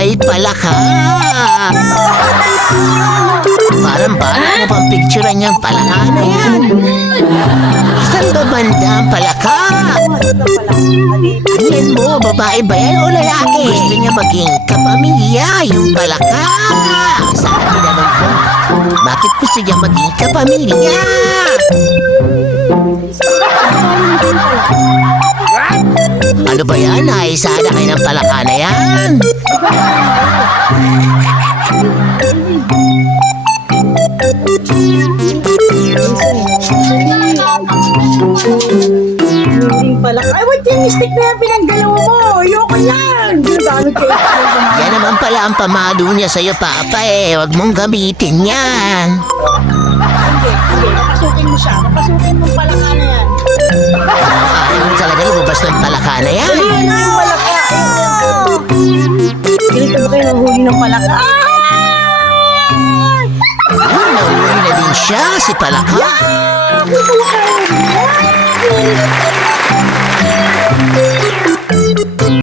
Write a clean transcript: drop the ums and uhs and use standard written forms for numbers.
ay palaka. Parang balak mo pang picturean niyang palaka na yan. Saan ba banda ang palaka? Tingin mo, babae ba yan o lalaki? Gusto niya maging kapamilya, yung palaka. Saan tinanong ko? Bakit gusto niya maging kapamilya? Ano ba yan? Naisada kayo ng palaka na yan? Ay, wait, yung stick na yan pinagdalawa mo. Ayoko yan. Ginagamit kayo. Yan naman pala ang pamalo niya sa'yo, Papa eh. Huwag mong gamitin yan. Sige, papasukin mo siya. Papasukin mo pala ka na yan. Ayaw mo talaga lumabas ng palaka na yan. Ayun na yung palaka. Ganito ba kayo nanghuli ng palaka? Nahuli na din siya, si palaka. Ito kayo.